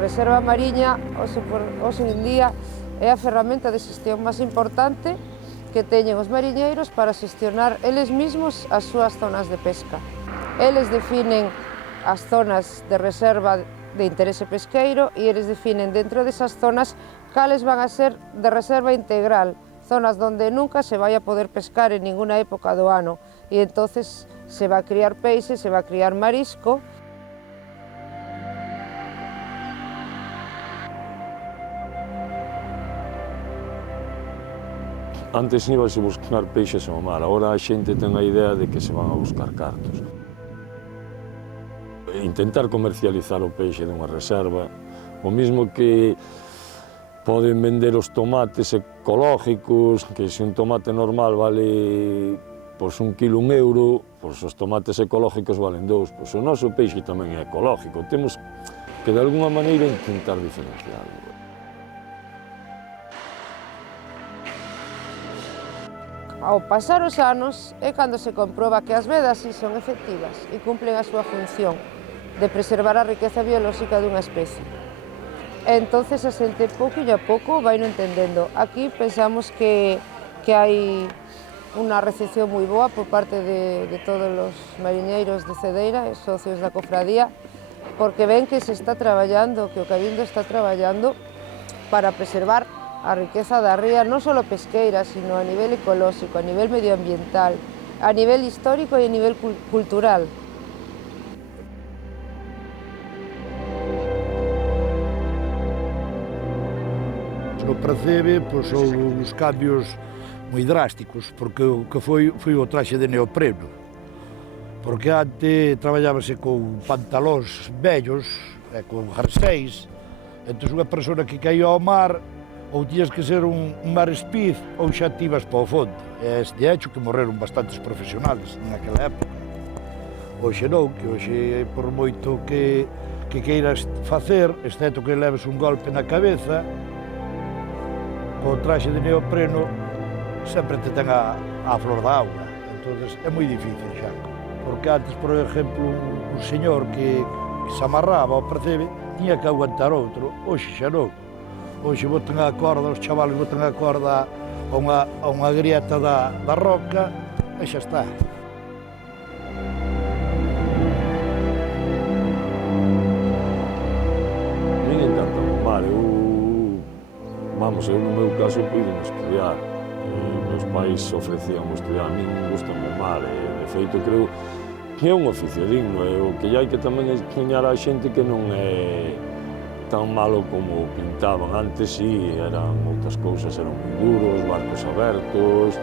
reserva mariña, hoxe en día, é a ferramenta de xestión máis importante que teñen os mariñeiros para xestionar eles mesmos as súas zonas de pesca. Eles definen as zonas de reserva de interese pesqueiro e eles definen dentro desas zonas cales van a ser de reserva integral, zonas donde nunca se vai a poder pescar en ninguna época do ano e entonces se va a criar peixe, se va a criar marisco. Antes íbase buscar peixes ao mar, agora a xente ten a idea de que se van a buscar cartos. Intentar comercializar o peixe dunha reserva, o mesmo que poden vender os tomates ecológicos, que se un tomate normal vale un kilo €1, os tomates ecológicos valen 2, o noso peixe tamén é ecológico, temos que de alguna maneira intentar diferenciarlo. Ao pasar os anos é cando se comproba que as vedas sí son efectivas e cumplen a súa función de preservar a riqueza biolóxica dunha especie. E entonces a xente pouquinho a pouco vai non entendendo. Aquí pensamos que hai unha recepción moi boa por parte de todos os mariñeiros de Cedeira e socios da cofradía, porque ven que se está traballando, que o Cabildo está traballando para preservar a riqueza da ría, non só pesqueira, sino a nivel ecolóxico, a nivel medioambiental, a nivel histórico e a nivel cultural. No Percebe, houve uns cambios moi drásticos, porque o que foi o traxe de neopreno. Porque antes traballábase con pantalóns vellos, con jerseis, entón unha persona que caía ao mar, ou tiñas que ser un mar espiz ou xa te ibas para o fondo. E de hecho que morreron bastantes profesionales naquela época. Hoxe non, que hoxe por moito que queiras facer, excepto que leves un golpe na cabeza, co traxe de neopreno sempre te ten a flor da auga. Entón é moi difícil xa. Porque antes, por exemplo, un señor que se amarraba ao Percebe tiña que aguantar outro, hoxe xa non. Hoxe botan a corda, os chavales botan a corda a unha grieta da roca e xa está. Me encanta o mar, eu no meu caso puiden estudiar, meus pais ofrecían estudiar, a min gusta o mar, de feito creo que é un oficio digno, e o que hai que tamén enseñar á xente que non é tan malo como pintaban. Antes sí, eran moitas cousas, eran moi duros, barcos abertos,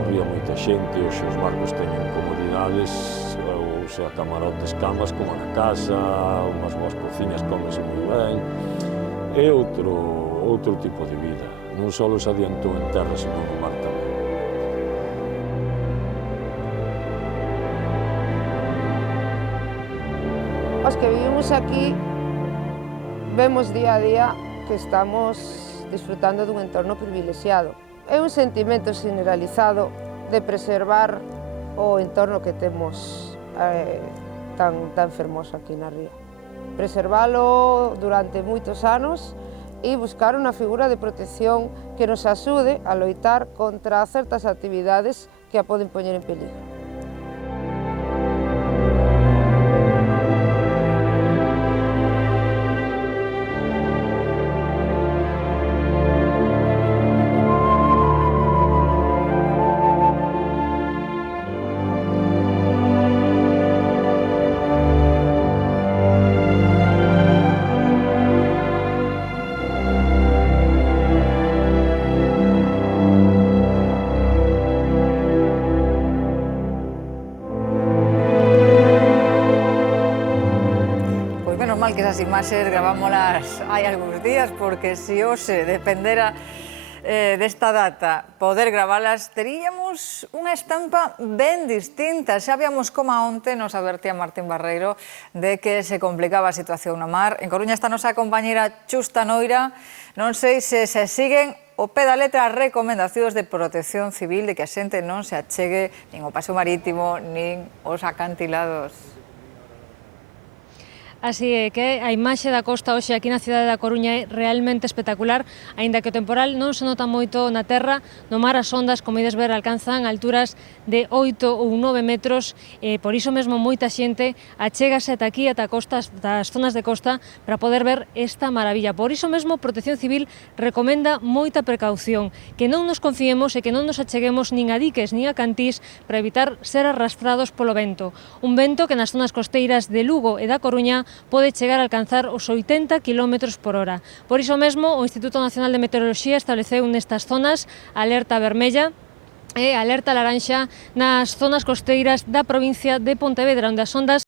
morría moita xente, hoxe os barcos teñen comodidades, ou sea, camarotes, camas como na casa, unhas boas cociñas, cómese moi ben, é outro tipo de vida, non só se adiantou en terra, sino no mar tamén. Os que vivimos aquí vemos día a día que estamos disfrutando dun entorno privilexiado. É un sentimento generalizado de preservar o entorno que temos tan fermoso aquí na ría. Preservalo durante moitos anos e buscar unha figura de protección que nos axude a loitar contra certas actividades que a poden poñer en peligro. Que esas imaxes gravámolas hai algúns días, porque se hoxe dependera desta data poder gravalas, teríamos unha estampa ben distinta. Xa víamos como onte nos advertía Martín Barreiro de que se complicaba a situación no mar. En Coruña está a nosa compañera Xusta Noira. Non sei se siguen o pé da letra as recomendacións de protección civil de que a xente non se achegue nin ao paseo marítimo nin aos acantilados. Así é que a imaxe da costa hoxe aquí na cidade da Coruña é realmente espectacular, aínda que o temporal non se nota moito na terra. No mar as ondas, como ides ver, alcanzan alturas de 8 ou 9 metros, e por iso mesmo moita xente achégase ata aquí, ata costas, das zonas de costa, para poder ver esta maravilla. Por iso mesmo, Protección Civil recomenda moita precaución, que non nos confiemos e que non nos acheguemos nin a diques nin a cantís para evitar ser arrastrados polo vento. Un vento que nas zonas costeiras de Lugo e da Coruña pode chegar a alcanzar os 80 km por hora. Por iso mesmo, o Instituto Nacional de Meteoroloxía estableceu nestas zonas alerta vermella e alerta laranxa nas zonas costeiras da provincia de Pontevedra, onde as ondas